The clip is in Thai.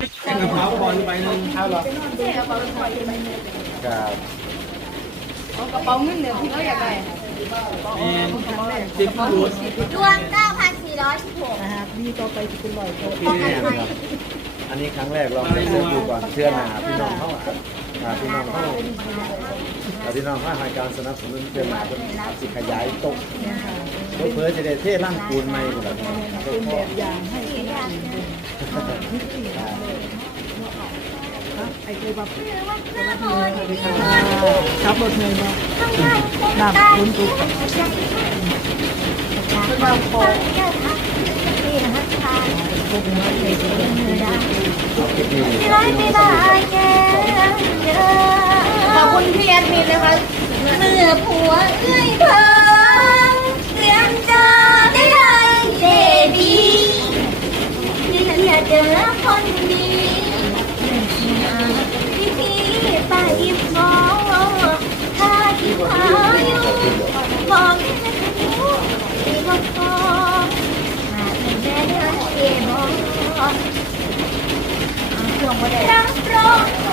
กระเป๋าบอลใบนึงเท่าหรอครับกระเป๋าเงินเนี่ยพี่เราอยากได้จิบรูดดวง9,416นะครับมีต่อไปจะเป็นร้อยโตพี่แน่นะครับอันนี้ครั้งแรกลองไปเสิร์ชดูก่อนเชื่อนาพี่น้องเข้าอะอ่าพี่น้องเข้าอ่าพี่น้องเข้าให้การสนับสนุนเชื่อหนาเป็นสิขยายตกเพื่อจะได้เท่ร่างปูนใหม่หมดแล้วเป็นแบบอย่างให้ ครับบขับรถเมล์เนาะน้ำคุณตุ๊กนบางคนนี่นะคะทานพวกนี้เลยเอาคอยไม่ได้แกขอบคุณพี่แอดมินนะคะเมื่อผัวเอ้ย รับรองไม่ได้